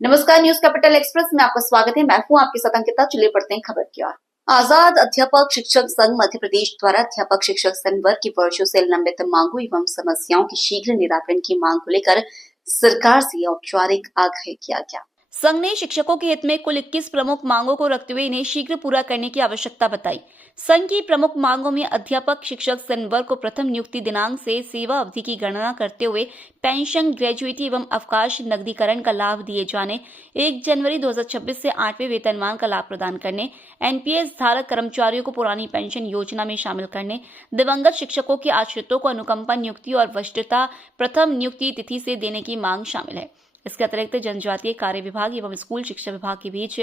नमस्कार, news capital express में आपका स्वागत है। मैं हूं आपके साथ अंकिता। चलिए पढ़ते हैं खबर की ओर। आजाद अध्यापक शिक्षक संघ मध्य प्रदेश द्वारा अध्यापक शिक्षक संघ वर्ग की वर्षों से लंबित मांगों एवं समस्याओं के शीघ्र निराकरण की मांग को लेकर सरकार से औपचारिक आग्रह किया गया। संघ ने शिक्षकों के हित में कुल 21 प्रमुख मांगों को रखते हुए इन्हें शीघ्र पूरा करने की आवश्यकता बताई। संघ की प्रमुख मांगों में अध्यापक शिक्षक संघ वर्ग को प्रथम नियुक्ति दिनांक से सेवा अवधि की गणना करते हुए पेंशन, ग्रेजुएटी एवं अवकाश नकदीकरण का लाभ दिए जाने, 1 जनवरी 2026 से 8वें वेतनमान का लाभ प्रदान करने, एनपीएस धारक कर्मचारियों को पुरानी पेंशन योजना में शामिल करने, दिवंगत शिक्षकों के आश्रितों को अनुकंपा नियुक्ति और वरिष्ठता प्रथम नियुक्ति तिथि से देने की मांग शामिल है। इसके अतिरिक्त जनजातीय कार्य विभाग एवं स्कूल शिक्षा विभाग के बीच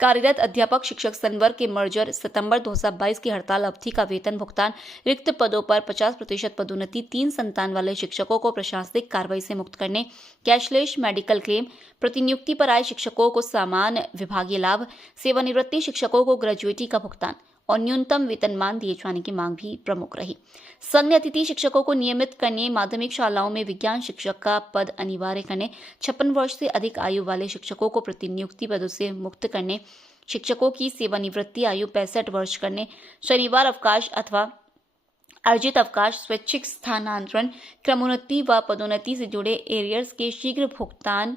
कार्यरत अध्यापक शिक्षक संघ वर्ग के मर्जर सितंबर 2022 की हड़ताल अवधि का वेतन भुगतान, रिक्त पदों पर 50% पदोन्नति, 3 संतान वाले शिक्षकों को प्रशासनिक कार्रवाई से मुक्त करने, कैशलेस मेडिकल क्लेम, प्रतिनियुक्ति पर आए शिक्षकों को समान विभागीय लाभ, सेवानिवृत्ति शिक्षकों को ग्रेजुएटी का भुगतान और न्यूनतम वेतनमान दिए जाने की मांग भी प्रमुख रही। संघ ने अतिथि शिक्षकों को नियमित करने, माध्यमिक शालाओं में विज्ञान शिक्षक का पद अनिवार्य करने, 56 वर्ष से अधिक आयु वाले शिक्षकों को प्रतिनियुक्ति पदों से मुक्त करने, शिक्षकों की सेवानिवृत्ति आयु 65 वर्ष करने, शनिवार अवकाश अथवा अर्जित अवकाश, स्वैच्छिक स्थानांतरण, क्रमोन्नति व पदोन्नति से जुड़े एरियर्स के शीघ्र भुगतान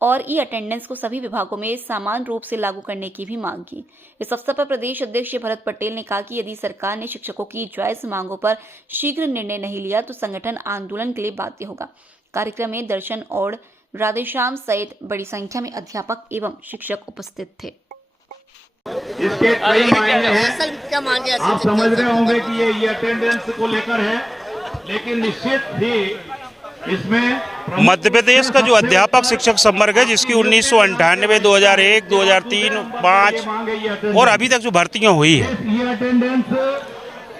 और ई अटेंडेंस को सभी विभागों में समान रूप से लागू करने की भी मांग की। इस अवसर पर प्रदेश अध्यक्ष भरत पटेल ने कहा कि यदि सरकार ने शिक्षकों की जायज मांगों पर शीघ्र निर्णय नहीं लिया तो संगठन आंदोलन के लिए बाध्य होगा। कार्यक्रम में दर्शन और राधेश्याम सहित बड़ी संख्या में अध्यापक एवं शिक्षक उपस्थित थे। इसके कई मायने हैं। आप समझ रहे होंगे कि ये अटेंडेंस को लेकर है, लेकिन निश्चित ही इसमें मध्य प्रदेश का जो अध्यापक शिक्षक संवर्ग है, जिसकी 1998, 2001, 2003, 5 और अभी तक जो भर्तियां हुई है,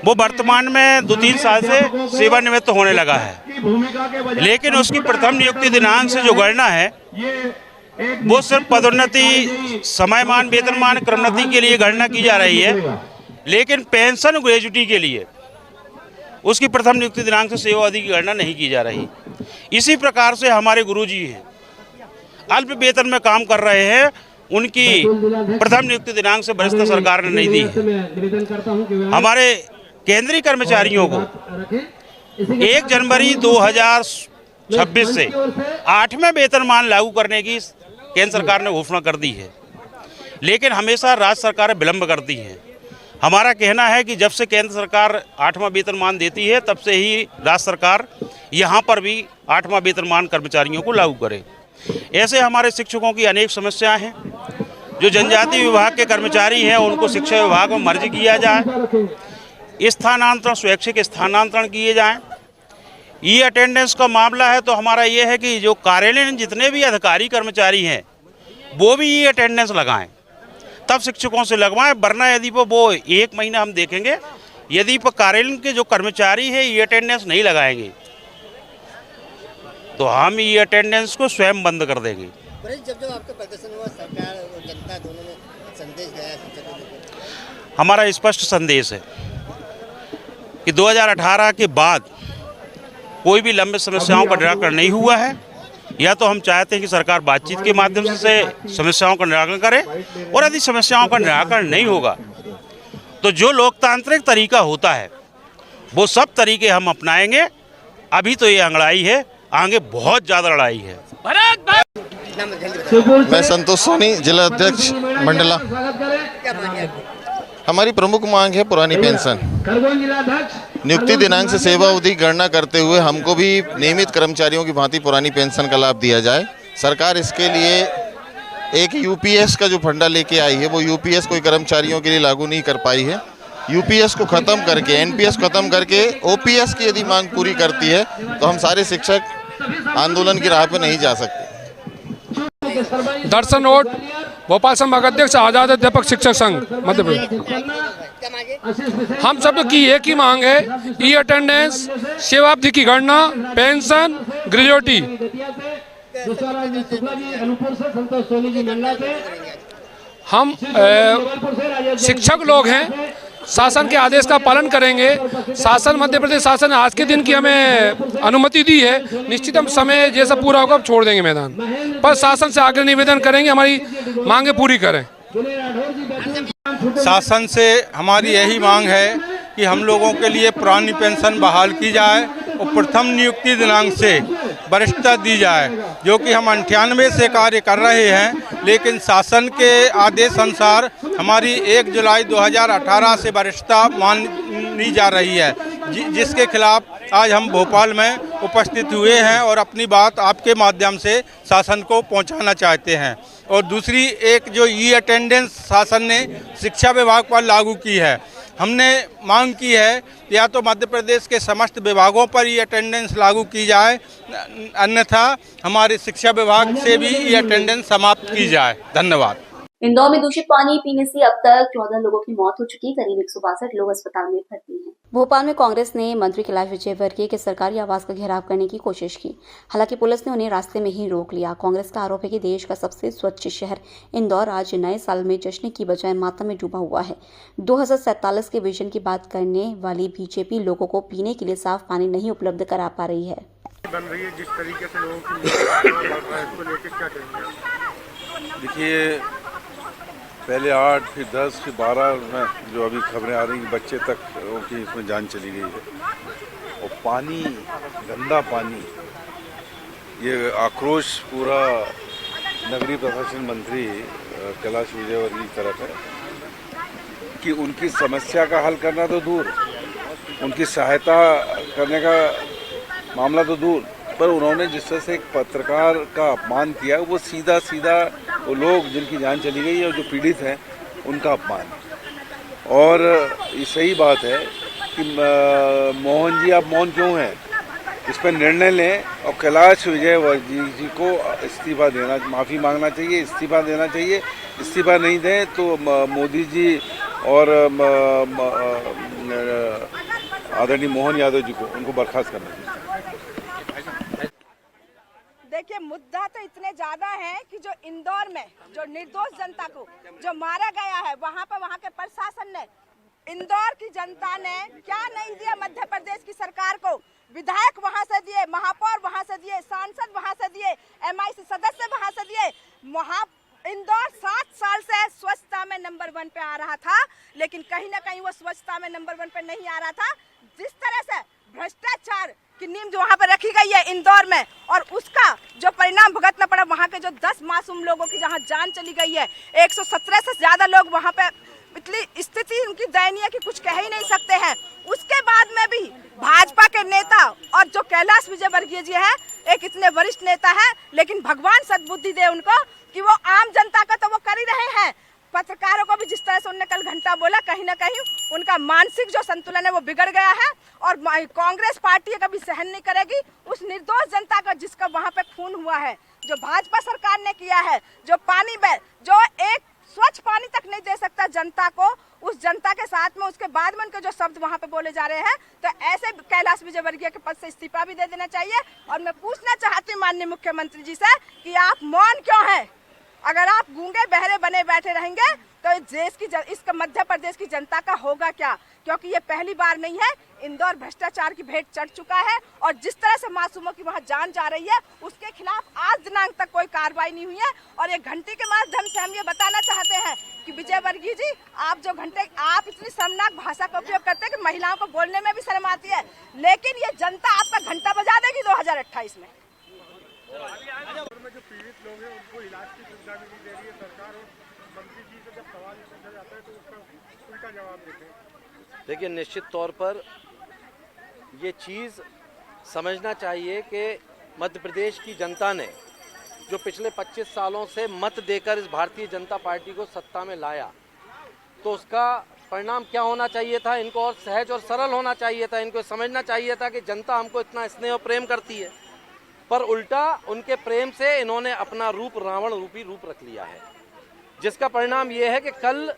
वो वर्तमान में 2-3 साल से सेवानिवृत्त होने लगा है। लेकिन उसकी प्रथम नियुक्ति दिनांक से जो गणना है वो सिर्फ पदोन्नति, समयमान, वेतनमान, क्रमोन्नति के लिए गणना की जा रही है, लेकिन पेंशन, ग्रेजुएटी के लिए उसकी प्रथम नियुक्ति दिनांक से सेवा अवधि की गणना नहीं की जा रही। इसी प्रकार से हमारे गुरुजी हैं, अल्प वेतन में काम कर रहे हैं, उनकी प्रथम नियुक्ति दिनांक से वरिष्ठ सरकार ने नहीं दी है। हमारे केंद्रीय कर्मचारियों को 1 जनवरी 2026 से 8वें वेतनमान लागू करने की केंद्र सरकार ने घोषणा कर दी है, लेकिन हमेशा राज्य सरकारें विलंब करती हैं। हमारा कहना है कि जब से केंद्र सरकार 8वां वेतनमान देती है, तब से ही राज्य सरकार यहाँ पर भी 8वां वेतनमान कर्मचारियों को लागू करे। ऐसे हमारे शिक्षकों की अनेक समस्याएं हैं। जो जनजातीय विभाग के कर्मचारी हैं, उनको शिक्षा विभाग में मर्ज किया जाए, स्थानांतरण, स्वैच्छिक स्थानांतरण किए जाएं। ई अटेंडेंस का मामला है तो हमारा ये है कि जो कार्यालय में जितने भी अधिकारी कर्मचारी हैं वो भी ई अटेंडेंस लगाएं, तब शिक्षकों से लगवाएं। वरना यदि वो 1 महीना हम देखेंगे, यदि कार्यालय के जो कर्मचारी है ई अटेंडेंस नहीं लगाएंगे तो हम ई अटेंडेंस को स्वयं बंद कर देंगे। जब आपका प्रदर्शन हुआ, सरकार और जनता दोनों ने संदेश दिया, हमारा स्पष्ट संदेश है कि 2018 के बाद कोई भी लंबे समस्याओं का निराकरण नहीं हुआ है। या तो हम चाहते हैं कि सरकार बातचीत के माध्यम से समस्याओं का निराकरण करे, और यदि समस्याओं का निराकरण नहीं होगा तो जो लोकतांत्रिक तरीका होता है वो सब तरीके हम अपनाएंगे। अभी तो ये अंगड़ाई है, आगे बहुत ज़्यादा लड़ाई है। मैं संतोष सोनी, जिला अध्यक्ष मंडला। हमारी प्रमुख मांग है पुरानी पेंशन। नियुक्ति दिनांक से सेवा अवधि गणना करते हुए हमको भी नियमित कर्मचारियों की भांति पुरानी पेंशन का लाभ दिया जाए। सरकार इसके लिए एक यूपीएस का जो फंडा लेके आई है, वो यूपीएस कोई कर्मचारियों के लिए लागू नहीं कर पाई है। यूपीएस को ख़त्म करके, एनपीएस खत्म करके ओपीएस की यदि मांग पूरी करती है तो हम सारे शिक्षक आंदोलन की राह पर नहीं जा सकते। दर्शन रोड, भोपाल संभाग अध्यक्ष, आजाद अध्यापक शिक्षक संघ मध्य प्रदेश। हम सब की एक ही मांग है, ई अटेंडेंस, सेवावधि की गणना, पेंशन, ग्रेजुएटी। हम शिक्षक लोग हैं, शासन के आदेश का पालन करेंगे। शासन मध्य प्रदेश शासन आज के दिन की हमें अनुमति दी है, निश्चित हम समय जैसा पूरा होगा छोड़ देंगे मैदान, पर शासन से आगे निवेदन करेंगे हमारी मांगे पूरी करें। शासन से हमारी यही मांग है कि हम लोगों के लिए पुरानी पेंशन बहाल की जाए और प्रथम नियुक्ति दिनांक से वरिष्ठता दी जाए, जो कि हम 98 से कार्य कर रहे हैं, लेकिन शासन के आदेश अनुसार हमारी 1 जुलाई 2018 से वरिष्ठता मानी जा रही है, जिसके खिलाफ आज हम भोपाल में उपस्थित हुए हैं और अपनी बात आपके माध्यम से शासन को पहुंचाना चाहते हैं। और दूसरी एक जो ई अटेंडेंस शासन ने शिक्षा विभाग पर लागू की है, हमने मांग की है या तो मध्य प्रदेश के समस्त विभागों पर ई अटेंडेंस लागू की जाए, अन्यथा हमारे शिक्षा विभाग से भी ई अटेंडेंस समाप्त की जाए। धन्यवाद। इंदौर में दूषित पानी पीने से अब तक 14 लोगों की मौत हो चुकी, करीब 162 लोग अस्पताल में भर्ती हैं। भोपाल में कांग्रेस ने मंत्री कैलाश विजयवर्गीय के सरकारी आवास का घेराव करने की कोशिश की, हालांकि पुलिस ने उन्हें रास्ते में ही रोक लिया। कांग्रेस का आरोप है कि देश का सबसे स्वच्छ शहर इंदौर आज नए साल में जश्न की बजाय मातम में डूबा हुआ है। 2047 के विजन की बात करने वाली बीजेपी लोगों को पीने के लिए साफ पानी नहीं उपलब्ध करा पा रही है। बन रही है जिस तरीके से लोगों की देखिए, पहले 8 फिर 10 फिर 12 में जो अभी खबरें आ रही हैं बच्चे तक की इसमें जान चली गई है। और पानी, गंदा पानी, ये आक्रोश पूरा नगरीय प्रशासन मंत्री कैलाश विजयवर्गीय की तरफ है कि उनकी समस्या का हल करना तो दूर, उनकी सहायता करने का मामला तो दूर, पर उन्होंने जिस तरह से एक पत्रकार का अपमान किया वो सीधा वो लोग जिनकी जान चली गई है और जो पीड़ित हैं उनका अपमान। और ये सही बात है कि मोहन जी आप मौन क्यों हैं, इस पर निर्णय लें और कैलाश विजयवर्गीय जी को इस्तीफा देना, माफ़ी मांगना चाहिए, इस्तीफा देना चाहिए। इस्तीफा नहीं दें तो मोदी जी और आदरणीय मोहन यादव जी को उनको बर्खास्त करना चाहिए। देखिए, मुद्दा तो इतने ज्यादा है कि जो इंदौर में जो निर्दोष जनता को जो मारा गया है, वहाँ के प्रशासन ने, इंदौर की जनता ने क्या नहीं दिया मध्य प्रदेश की सरकार को। विधायक वहाँ से दिए, महापौर वहाँ से दिए, सांसद वहाँ से दिए, MIC सदस्य वहाँ से दिए। इंदौर 7 साल से स्वच्छता में नंबर 1 पे आ रहा था, लेकिन कहीं ना कहीं वो स्वच्छता में नंबर 1 पे नहीं आ रहा था। जिस तरह से भ्रष्टाचार की नींव जो वहाँ पे रखी गई है इंदौर में, और उसका जो परिणाम भुगतना पड़ा, वहाँ के जो 10 मासूम लोगों की जहाँ जान चली गई है, 117 से ज्यादा लोग वहाँ पे, इतनी स्थिति उनकी दयनीय कि कुछ कह ही नहीं सकते हैं। उसके बाद में भी भाजपा के नेता और जो कैलाश विजयवर्गीय जी है, एक इतने वरिष्ठ नेता है, लेकिन भगवान सद्बुद्धि दे उनको कि वो आम जनता का तो वो कर ही रहे हैं, पत्रकारों को भी जिस तरह से उन्होंने कल घंटा बोला, कहीं ना कहीं उनका मानसिक जो संतुलन है वो बिगड़ गया है। और कांग्रेस पार्टी कभी सहन नहीं करेगी उस निर्दोष जनता का जिसका वहाँ पे खून हुआ है, जो भाजपा सरकार ने किया है, जो पानी में जो एक स्वच्छ पानी तक नहीं दे सकता जनता को, उस जनता के साथ में उसके बाद में उनके जो शब्द वहाँ पे बोले जा रहे हैं, तो ऐसे कैलाश विजयवर्गीय के पद से इस्तीफा भी दे देना चाहिए। और मैं पूछना चाहती हूँ माननीय मुख्यमंत्री जी से कि आप मौन क्यों हैं? अगर आप गूंगे बहरे बने बैठे रहेंगे तो देश की इस मध्य प्रदेश की जनता का होगा क्या? क्योंकि ये पहली बार नहीं है, इंदौर भ्रष्टाचार की भेंट चढ़ चुका है और जिस तरह से मासूमों की वहाँ जान जा रही है, उसके खिलाफ आज दिनांक तक कोई कार्रवाई नहीं हुई है। और एक घंटे के माध्यम से हम ये बताना चाहते हैं कि विजयवर्गीय जी, आप जो घंटे, आप इतनी शर्मनाक भाषा का उपयोग करते हैं कि महिलाओं को बोलने में भी शर्म आती है, लेकिन ये जनता आपका घंटा बजा देगी 2028 में। जो पीड़ित लोग हैं उनको इलाज की सुविधा भी नहीं दे रही है सरकार, और मंत्री जी से जब सवाल पूछा जाता है तो उसका उल्टा जवाब देते हैं। देखिए, निश्चित तौर पर ये चीज़ समझना चाहिए कि मध्य प्रदेश की जनता ने जो पिछले 25 सालों से मत देकर इस भारतीय जनता पार्टी को सत्ता में लाया, तो उसका परिणाम क्या होना चाहिए था? इनको और सहज और सरल होना चाहिए था। इनको समझना चाहिए था कि जनता हमको इतना स्नेह और प्रेम करती है, पर उल्टा उनके प्रेम से इन्होंने अपना रूप रावण रूपी रूप रख लिया है, जिसका परिणाम ये है कि कल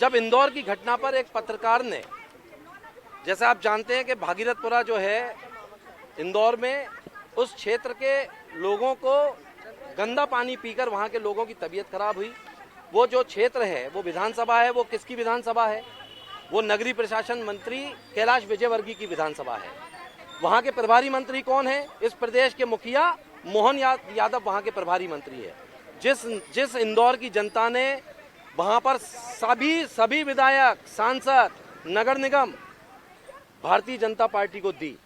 जब इंदौर की घटना पर एक पत्रकार ने, जैसे आप जानते हैं कि भागीरथपुरा जो है इंदौर में, उस क्षेत्र के लोगों को गंदा पानी पीकर वहाँ के लोगों की तबीयत खराब हुई। वो जो क्षेत्र है वो विधानसभा है, वो किसकी विधानसभा है? वो नगरीय प्रशासन मंत्री कैलाश विजयवर्गीय की विधानसभा है। वहाँ के प्रभारी मंत्री कौन है? इस प्रदेश के मुखिया मोहन यादव वहाँ के प्रभारी मंत्री है। जिस इंदौर की जनता ने वहाँ पर सभी विधायक, सांसद, नगर निगम भारतीय जनता पार्टी को दी,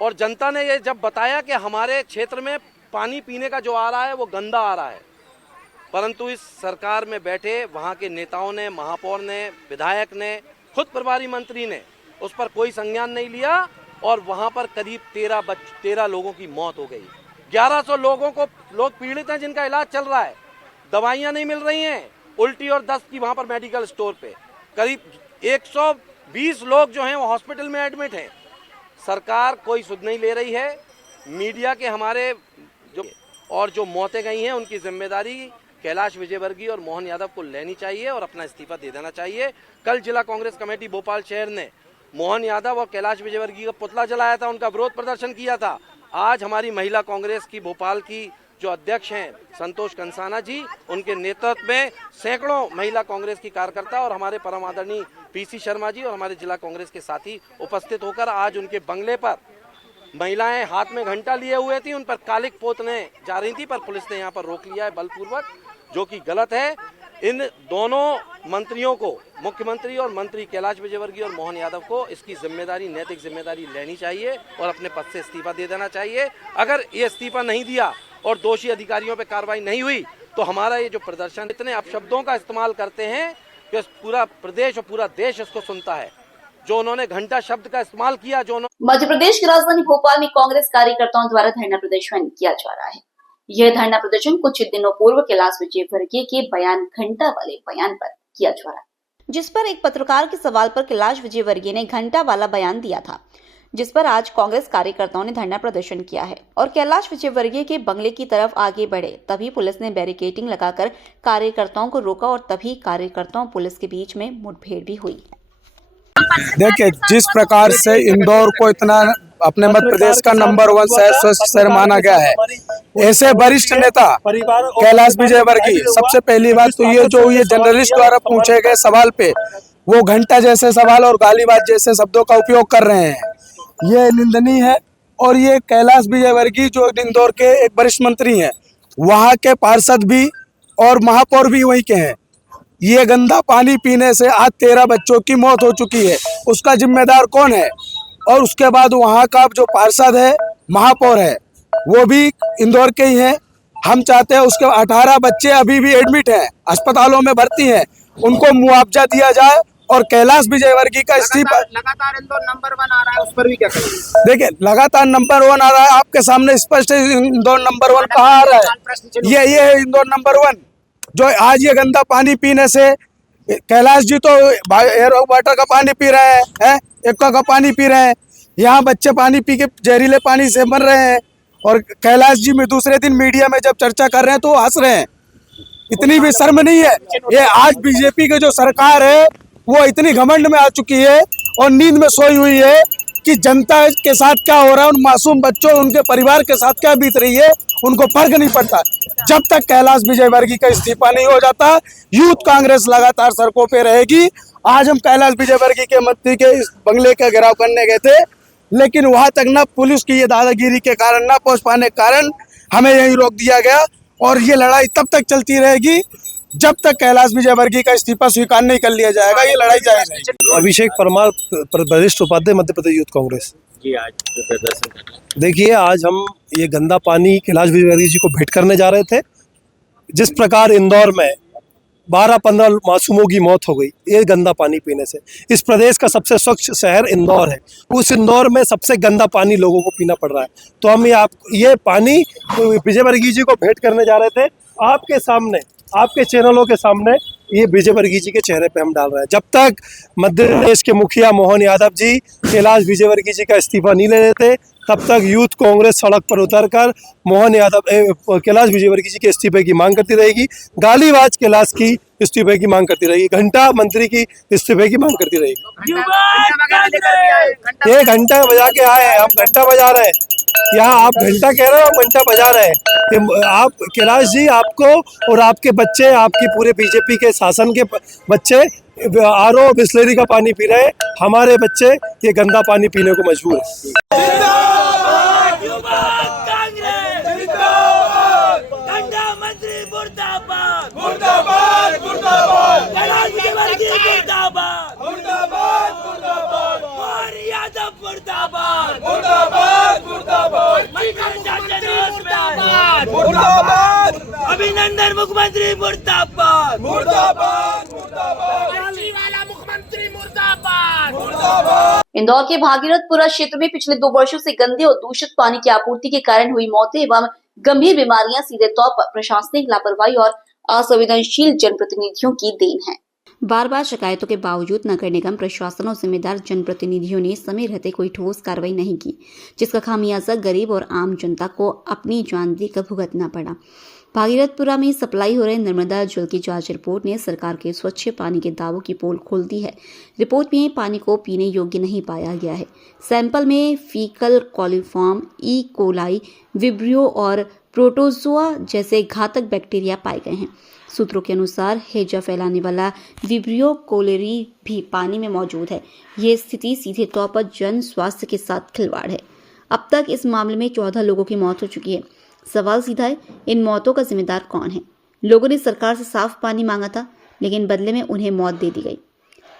और जनता ने ये जब बताया कि हमारे क्षेत्र में पानी पीने का जो आ रहा है वो गंदा आ रहा है, परंतु इस सरकार में बैठे वहाँ के नेताओं ने, महापौर ने, विधायक ने, खुद प्रभारी मंत्री ने उस पर कोई संज्ञान नहीं लिया, और वहाँ पर करीब 13 लोगों की मौत हो गई। 1100 लोग पीड़ित हैं जिनका इलाज चल रहा है, दवाइयाँ नहीं मिल रही हैं, उल्टी और दस्त की वहाँ पर मेडिकल स्टोर पे करीब 120 लोग जो हैं वो हॉस्पिटल में एडमिट हैं। सरकार कोई सुध नहीं ले रही है। मीडिया के हमारे जो मौतें गई हैं उनकी जिम्मेदारी कैलाश विजयवर्गीय और मोहन यादव को लेनी चाहिए और अपना इस्तीफा दे देना चाहिए। कल जिला कांग्रेस कमेटी भोपाल शहर ने मोहन यादव और कैलाश विजयवर्गीय का पुतला जलाया था, उनका विरोध प्रदर्शन किया था। आज हमारी महिला कांग्रेस की भोपाल की जो अध्यक्ष हैं संतोष कंसाना जी, उनके नेतृत्व में सैकड़ों महिला कांग्रेस की कार्यकर्ता और हमारे परम आदरणीय पीसी शर्मा जी और हमारे जिला कांग्रेस के साथी उपस्थित होकर आज उनके बंगले पर महिलाएं हाथ में घंटा लिए हुए थी, उन पर कालिक पोतने जा रही थी, पर पुलिस ने यहाँ पर रोक लिया है बलपूर्वक, जो कि गलत है। इन दोनों मंत्रियों को, मुख्यमंत्री और मंत्री कैलाश विजयवर्गीय और मोहन यादव को इसकी जिम्मेदारी, नैतिक जिम्मेदारी लेनी चाहिए और अपने पद से इस्तीफा दे देना चाहिए। अगर ये इस्तीफा नहीं दिया और दोषी अधिकारियों पर कार्रवाई नहीं हुई तो हमारा ये जो प्रदर्शन, इतने अपशब्दों का इस्तेमाल करते हैं कि पूरा प्रदेश और पूरा देश इसको सुनता है। जो उन्होंने घंटा शब्द का इस्तेमाल किया, जो मध्य प्रदेश की राजधानी भोपाल में कांग्रेस कार्यकर्ताओं द्वारा धरना प्रदर्शन किया जा रहा है। यह धरना प्रदर्शन कुछ दिनों पूर्व कैलाश विजयवर्गीय के बयान घंटा वाले बयान पर किया जा रहा है, जिस पर एक पत्रकार के सवाल पर कैलाश विजयवर्गीय ने घंटा वाला बयान दिया था, जिस पर आज कांग्रेस कार्यकर्ताओं ने धरना प्रदर्शन किया है और कैलाश विजयवर्गीय के बंगले की तरफ आगे बढ़े। तभी पुलिस ने बैरिकेडिंग लगाकर कार्यकर्ताओं को रोका और तभी कार्यकर्ताओं पुलिस के बीच में मुठभेड़ भी हुई। देखिए, जिस प्रकार से इंदौर को इतना अपने मध्य प्रदेश का नंबर 1 शहर, स्वस्थ शहर माना गया है, ऐसे वरिष्ठ नेता कैलाश विजयवर्गीय, सबसे पहली बात तो ये जो ये जर्नलिस्ट द्वारा पूछे गए सवाल पे वो घंटा जैसे सवाल और गालीबाज जैसे शब्दों का उपयोग कर रहे हैं, ये निंदनीय है। और ये कैलाश विजयवर्गीय जो इंदौर के एक वरिष्ठ मंत्री हैं, वहाँ के पार्षद भी और महापौर भी वहीं के हैं। ये गंदा पानी पीने से आज 13 बच्चों की मौत हो चुकी है, उसका जिम्मेदार कौन है? और उसके बाद वहाँ का जो पार्षद है, महापौर है, वो भी इंदौर के ही हैं। हम चाहते हैं उसके 18 बच्चे अभी भी एडमिट हैं, अस्पतालों में भर्ती हैं, उनको मुआवजा दिया जाए और कैलाश विजयवर्गीय का इस्तीफा। लगातार इंदौर नंबर 1 आ रहा है, उस पर भी क्या करेंगे? देखिए, लगातार नंबर 1 आ रहा है, आपके सामने स्पष्ट है इंदौर नंबर 1 कहाँ आ रहा है। ये है इंदौर नंबर 1, जो आज ये गंदा पानी पीने से कैलाश जी तो एयर वाटर का पानी पी रहे हैं, एक्वा का पानी पी रहे हैं, यहाँ बच्चे पानी पी के जहरीले पानी से मर रहे हैं, और कैलाश जी में दूसरे दिन मीडिया में जब चर्चा कर रहे हैं तो वो हंस रहे हैं। इतनी भी शर्म नहीं है। ये आज बीजेपी की जो सरकार है वो इतनी घमंड में आ चुकी है और नींद में सोई हुई है कि जनता के साथ क्या हो रहा है, उन मासूम बच्चों, उनके परिवार के साथ क्या बीत रही है, उनको फर्क नहीं पड़ता। जब तक कैलाश विजयवर्गीय का इस्तीफा नहीं हो जाता, यूथ कांग्रेस लगातार सड़कों पे रहेगी। आज हम कैलाश विजयवर्गीय के मंत्री के इस बंगले का घेराव करने गए थे, लेकिन वहां तक ना पुलिस की ये दादागिरी के कारण, ना पहुंच पाने के कारण हमें यहीं रोक दिया गया, और ये लड़ाई तब तक चलती रहेगी जब तक कैलाश विजयवर्गीय का इस्तीफा स्वीकार नहीं कर लिया जाएगा। ये लड़ाई जारी रहेगी। अभिषेक परमार, वरिष्ठ उपाध्यक्ष मध्य प्रदेश यूथ कांग्रेस जी। आज प्रदर्शन, देखिए, आज हम ये गंदा पानी कैलाश विजयवर्गीय जी को भेंट करने जा रहे थे। जिस प्रकार इंदौर में 12-15 मासूमों की मौत हो गई ये गंदा पानी पीने से, इस प्रदेश का सबसे स्वच्छ शहर इंदौर है, उस इंदौर में सबसे गंदा पानी लोगों को पीना पड़ रहा है। तो हम ये पानी विजयवर्गीय जी को भेंट करने जा रहे थे। आपके सामने, आपके चैनलों के सामने ये विजयवर्गीय जी के चेहरे पे हम डाल रहे हैं। जब तक मध्य प्रदेश के मुखिया मोहन यादव जी कैलाश विजयवर्गीय जी का इस्तीफा नहीं ले लेते, तब तक यूथ कांग्रेस सड़क पर उतरकर मोहन यादव कैलाश विजयवर्गीय जी के इस्तीफे की मांग करती रहेगी। गालीबाज कैलाश की इस्तीफे की मांग करती रहेगी, घंटा मंत्री की इस्तीफे की मांग करती रहेगी। ये घंटा बजा के आए हैं, हम घंटा बजा रहे हैं। यहाँ आप घंटा कह रहे हो, घंटा बजा रहे हैं। आप कैलाश जी, आपको और आपके बच्चे, आपकी पूरे बीजेपी के शासन के बच्चे RO बिस्लेरी का पानी पी रहे हैं, हमारे बच्चे ये गंदा पानी पीने को मजबूर है। अभिनंदन मुख्यमंत्री मुर्दाबाद, मुर्दाबाद, मुख्यमंत्री मुर्दाबाद, मुर्दाबाद। इंदौर के भागीरथपुरा क्षेत्र में पिछले 2 वर्षों से गंदे और दूषित पानी की आपूर्ति के कारण हुई मौतें एवं गंभीर बीमारियां सीधे तौर पर प्रशासनिक लापरवाही और असंवेदनशील जनप्रतिनिधियों की देन है। बार बार शिकायतों के बावजूद नगर निगम प्रशासन और जिम्मेदार जनप्रतिनिधियों ने समय रहते कोई ठोस कार्रवाई नहीं की, जिसका खामियाजा गरीब और आम जनता को अपनी जान देकर भुगतना पड़ा। भागीरथपुरा में सप्लाई हो रहे नर्मदा जल की जांच रिपोर्ट ने सरकार के स्वच्छ पानी के दावों की पोल खोल दी है। रिपोर्ट में पानी को पीने योग्य नहीं पाया गया है। सैंपल में faecal coliform, E coli, vibrio और प्रोटोजोआ जैसे घातक बैक्टीरिया पाए गए हैं। सूत्रों के अनुसार हैजा फैलाने वाला विब्रियो कोलेरी भी पानी में मौजूद है। ये स्थिति सीधे तौर पर जन स्वास्थ्य के साथ खिलवाड़ है। अब तक इस मामले में 14 लोगों की मौत हो चुकी है। सवाल सीधा है, इन मौतों का जिम्मेदार कौन है? लोगों ने सरकार से साफ पानी मांगा था, लेकिन बदले में उन्हें मौत दे दी गई।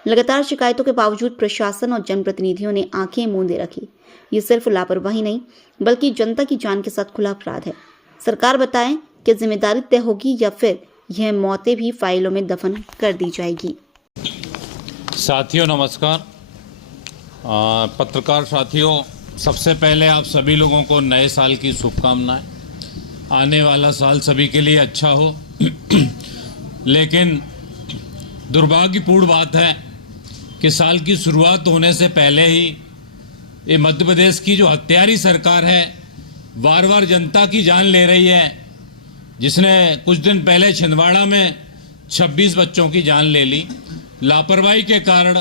लगातार शिकायतों के बावजूद प्रशासन और जनप्रतिनिधियों ने आंखें मूंदे रखी। ये सिर्फ लापरवाही नहीं, बल्कि जनता की जान के साथ खुला अपराध है। सरकार बताएं कि जिम्मेदारी तय होगी या फिर यह मौतें भी फाइलों में दफन कर दी जाएगी। साथियों नमस्कार। पत्रकार साथियों, सबसे पहले आप सभी लोगों को नए साल की शुभकामनाएं। आने वाला साल सभी के लिए अच्छा हो। लेकिन दुर्भाग्यपूर्ण बात है कि साल की शुरुआत होने से पहले ही ये मध्य प्रदेश की जो हत्यारी सरकार है बार बार जनता की जान ले रही है, जिसने कुछ दिन पहले छिंदवाड़ा में 26 बच्चों की जान ले ली लापरवाही के कारण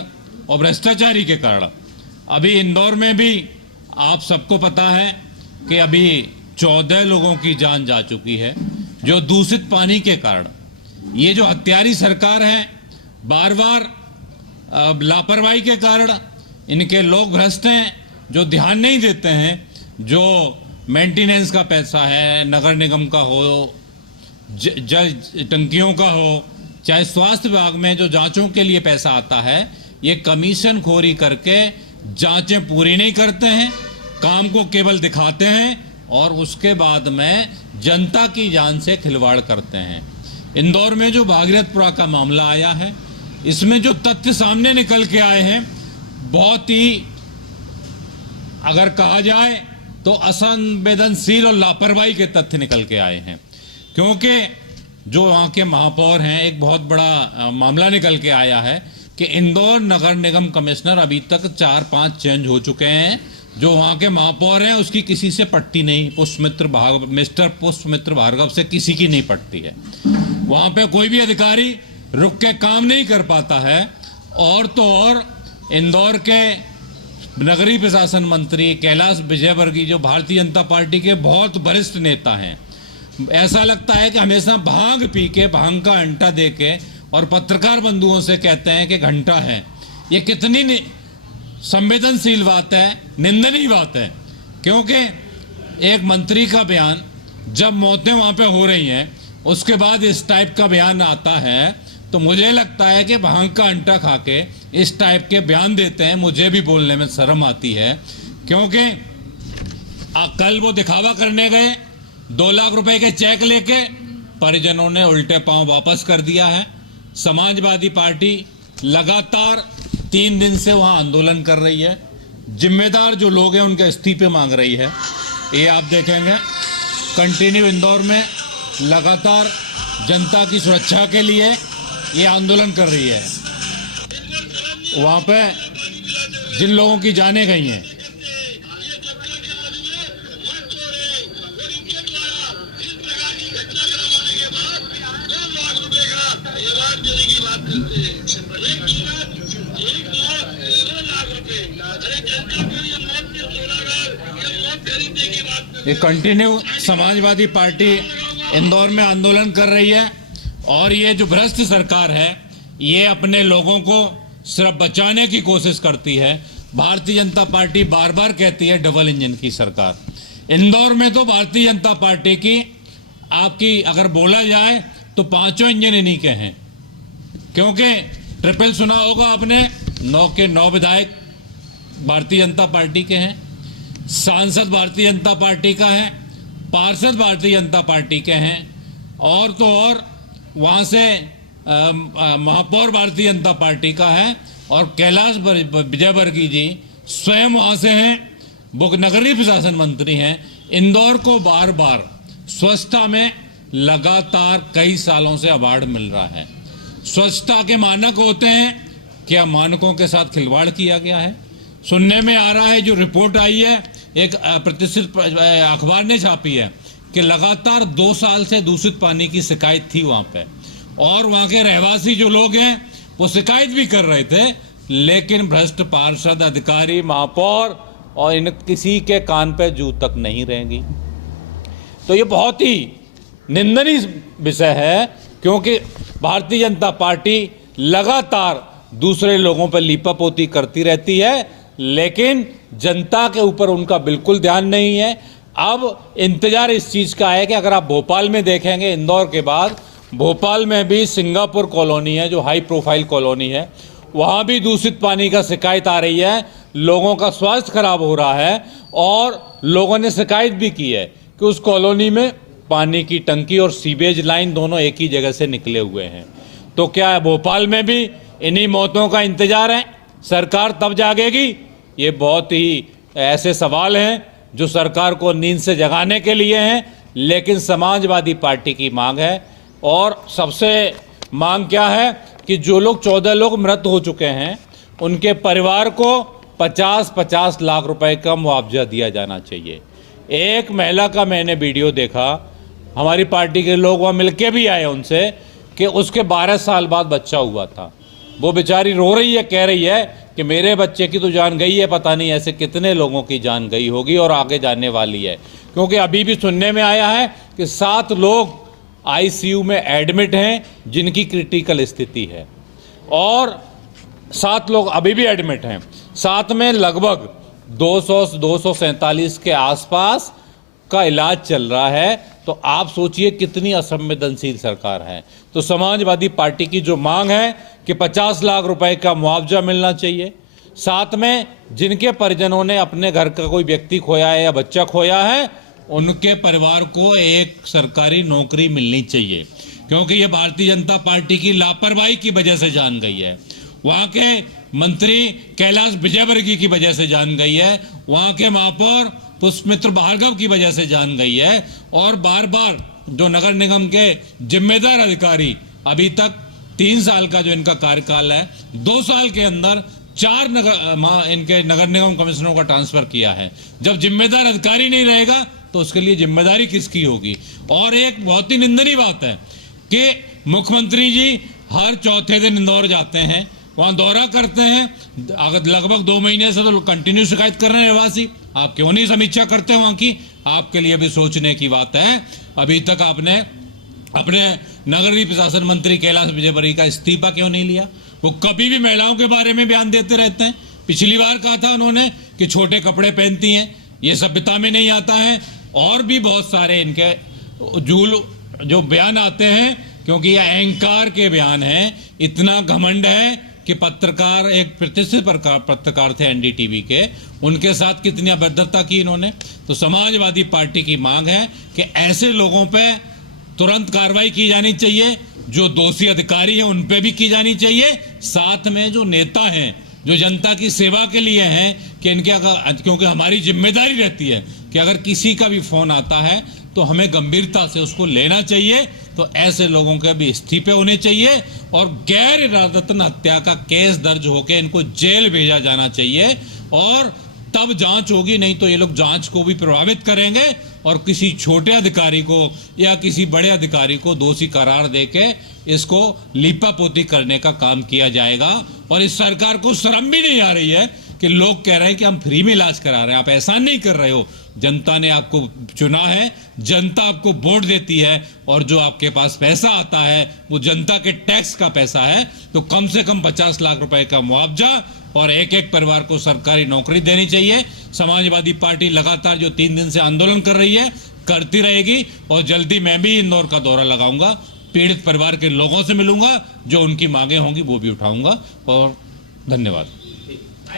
और भ्रष्टाचारी के कारण। अभी इंदौर में भी आप सबको पता है कि अभी 14 लोगों की जान जा चुकी है जो दूषित पानी के कारण। ये जो हत्यारी सरकार है बार बार लापरवाही के कारण इनके लोग भ्रष्ट हैं, जो ध्यान नहीं देते हैं। जो मेंटेनेंस का पैसा है, नगर निगम का हो, जल टंकियों का हो, चाहे स्वास्थ्य विभाग में जो जांचों के लिए पैसा आता है, ये कमीशन खोरी करके जांचें पूरी नहीं करते हैं, काम को केवल दिखाते हैं और उसके बाद में जनता की जान से खिलवाड़ करते हैं। इंदौर में जो भागीरथपुरा का मामला आया है, इसमें जो तथ्य सामने निकल के आए हैं बहुत ही, अगर कहा जाए तो असंवेदनशील और लापरवाही के तथ्य निकल के आए हैं। क्योंकि जो वहाँ के महापौर हैं, एक बहुत बड़ा मामला निकल के आया है कि इंदौर नगर निगम कमिश्नर अभी तक 4-5 चेंज हो चुके हैं। जो वहाँ के महापौर हैं उसकी किसी से पटती नहीं। मिस्टर पुष्पमित्र भार्गव से किसी की नहीं पटती है। वहाँ पे कोई भी अधिकारी रुक के काम नहीं कर पाता है। और तो और इंदौर के नगरीय प्रशासन मंत्री कैलाश विजयवर्गीय जो भारतीय जनता पार्टी के बहुत वरिष्ठ नेता हैं, ऐसा लगता है कि हमेशा भांग पी के, भांग का अंटा दे के और पत्रकार बंधुओं से कहते हैं कि घंटा है। ये कितनी संवेदनशील बात है, निंदनीय बात है। क्योंकि एक मंत्री का बयान, जब मौतें वहाँ पे हो रही हैं, उसके बाद इस टाइप का बयान आता है, तो मुझे लगता है कि भांग का अंटा खा के इस टाइप के बयान देते हैं। मुझे भी बोलने में शर्म आती है। क्योंकि कल वो दिखावा करने गए, 2 लाख रुपए के चेक लेके परिजनों ने उल्टे पांव वापस कर दिया है। समाजवादी पार्टी लगातार 3 दिन से वहां आंदोलन कर रही है। जिम्मेदार जो लोग हैं उनके इस्तीफे मांग रही है। ये आप देखेंगे कंटिन्यू इंदौर में लगातार जनता की सुरक्षा के लिए ये आंदोलन कर रही है। वहां पे जिन लोगों की जानें गई हैं, ये कंटिन्यू समाजवादी पार्टी इंदौर में आंदोलन कर रही है। और ये जो भ्रष्ट सरकार है, ये अपने लोगों को सिर्फ बचाने की कोशिश करती है। भारतीय जनता पार्टी बार बार कहती है डबल इंजन की सरकार। इंदौर में तो भारतीय जनता पार्टी की आपकी अगर बोला जाए तो 5 इंजन इन्हीं के हैं, क्योंकि ट्रिपल सुना होगा आपने, 9 के 9 विधायक भारतीय जनता पार्टी के हैं, सांसद भारतीय जनता पार्टी का है, पार्षद भारतीय जनता पार्टी के हैं, और तो और वहाँ से महापौर भारतीय जनता पार्टी का है, और कैलाश विजयवर्गीय जी स्वयं वहाँ से हैं, वो नगरीय प्रशासन मंत्री हैं। इंदौर को बार बार स्वच्छता में लगातार कई सालों से अवार्ड मिल रहा है। स्वच्छता के मानक होते हैं, क्या मानकों के साथ खिलवाड़ किया गया है? सुनने में आ रहा है, जो रिपोर्ट आई है एक प्रतिष्ठित अखबार ने छापी है, कि लगातार 2 साल से दूषित पानी की शिकायत थी वहाँ पे, और वहाँ के रहवासी जो लोग हैं वो शिकायत भी कर रहे थे, लेकिन भ्रष्ट पार्षद, अधिकारी, महापौर और इन किसी के कान पे जू तक नहीं रहेंगी। तो ये बहुत ही निंदनीय विषय है, क्योंकि भारतीय जनता पार्टी लगातार दूसरे लोगों पर लीपापोती करती रहती है, लेकिन जनता के ऊपर उनका बिल्कुल ध्यान नहीं है। अब इंतजार इस चीज़ का है कि अगर आप भोपाल में देखेंगे, इंदौर के बाद भोपाल में भी सिंगापुर कॉलोनी है, जो हाई प्रोफाइल कॉलोनी है, वहाँ भी दूषित पानी का शिकायत आ रही है, लोगों का स्वास्थ्य खराब हो रहा है, और लोगों ने शिकायत भी की है कि उस कॉलोनी में पानी की टंकी और सीवेज लाइन दोनों एक ही जगह से निकले हुए हैं। तो क्या भोपाल में भी इन्हीं मौतों का इंतजार है? सरकार तब जागेगी? ये बहुत ही ऐसे सवाल हैं जो सरकार को नींद से जगाने के लिए हैं, लेकिन समाजवादी पार्टी की मांग है। और सबसे मांग क्या है कि जो लोग 14 लोग मृत हो चुके हैं, उनके परिवार को 50-50 लाख रुपए का मुआवजा दिया जाना चाहिए। एक महिला का मैंने वीडियो देखा, हमारी पार्टी के लोग वहाँ मिलके भी आए उनसे, कि उसके 12 साल बाद बच्चा हुआ था। वो बेचारी रो रही है, कह रही है कि मेरे बच्चे की तो जान गई है, पता नहीं ऐसे कितने लोगों की जान गई होगी और आगे जाने वाली है। क्योंकि अभी भी सुनने में आया है कि 7 लोग आईसीयू में एडमिट हैं जिनकी क्रिटिकल स्थिति है, और 7 लोग अभी भी एडमिट हैं। 7 में लगभग 247 के आसपास का इलाज चल रहा है। तो आप सोचिए कितनी असंवेदनशील सरकार है। तो समाजवादी पार्टी की जो मांग है कि 50 लाख रुपए का मुआवजा मिलना चाहिए, साथ में जिनके परिजनों ने अपने घर का कोई व्यक्ति खोया है या बच्चा खोया है, उनके परिवार को एक सरकारी नौकरी मिलनी चाहिए, क्योंकि ये भारतीय जनता पार्टी की लापरवाही की वजह से जान गई है। वहाँ के मंत्री कैलाश विजयवर्गीय की वजह से जान गई है, वहाँ के महापौर पुष्पमित्र भार्गव की वजह से जान गई है, और बार बार जो नगर निगम के जिम्मेदार अधिकारी, अभी तक 3 साल का जो इनका कार्यकाल है, 2 साल के अंदर 4 इनके नगर निगम कमिश्नरों का ट्रांसफर किया है। जब जिम्मेदार अधिकारी नहीं रहेगा तो उसके लिए जिम्मेदारी किसकी होगी? और एक बहुत ही निंदनीय बात है कि मुख्यमंत्री जी हर चौथे दिन इंदौर जाते हैं, वहाँ दौरा करते हैं, अगर लगभग 2 महीने से तो कंटिन्यू शिकायत कर रहे हैं रहवासी। आप क्यों नहीं समीक्षा करते वहाँ की? आपके लिए भी सोचने की बात है। अभी तक आपने अपने नगरीय प्रशासन मंत्री कैलाश विजयवर्गीय का इस्तीफा क्यों नहीं लिया? वो कभी भी महिलाओं के बारे में बयान देते रहते हैं। पिछली बार कहा था उन्होंने कि छोटे कपड़े पहनती हैं, ये सभ्यता में नहीं आता है, और भी बहुत सारे इनके जो बयान आते हैं, क्योंकि ये अहंकार के बयान हैं। इतना घमंड है कि पत्रकार, एक प्रतिष्ठित पत्रकार थे एनडीटीवी के, उनके साथ कितनी अभद्रता की इन्होंने। तो समाजवादी पार्टी की मांग है कि ऐसे लोगों पे तुरंत कार्रवाई की जानी चाहिए, जो दोषी अधिकारी हैं उन पे भी की जानी चाहिए, साथ में जो नेता हैं जो जनता की सेवा के लिए हैं, कि इनके अगर, क्योंकि हमारी जिम्मेदारी रहती है कि अगर किसी का भी फोन आता है तो हमें गंभीरता से उसको लेना चाहिए। तो ऐसे लोगों के भी इस्तीफे होने चाहिए, और गैर इरादतन हत्या का केस दर्ज होकर इनको जेल भेजा जाना चाहिए, और तब जांच होगी। नहीं तो ये लोग जांच को भी प्रभावित करेंगे, और किसी छोटे अधिकारी को या किसी बड़े अधिकारी को दोषी करार देके इसको लीपापोती करने का काम किया जाएगा। और इस सरकार को शर्म भी नहीं आ रही है कि लोग कह रहे हैं कि हम फ्री में इलाज करा रहे हैं, आप एहसान नहीं कर रहे हो, जनता ने आपको चुना है, जनता आपको वोट देती है, और जो आपके पास पैसा आता है वो जनता के टैक्स का पैसा है। तो कम से कम 50 लाख रुपए का मुआवजा और एक एक परिवार को सरकारी नौकरी देनी चाहिए। समाजवादी पार्टी लगातार जो 3 दिन से आंदोलन कर रही है, करती रहेगी, और जल्दी मैं भी इंदौर का दौरा लगाऊंगा, पीड़ित परिवार के लोगों से मिलूंगा, जो उनकी मांगे होंगी वो भी उठाऊंगा। और धन्यवाद।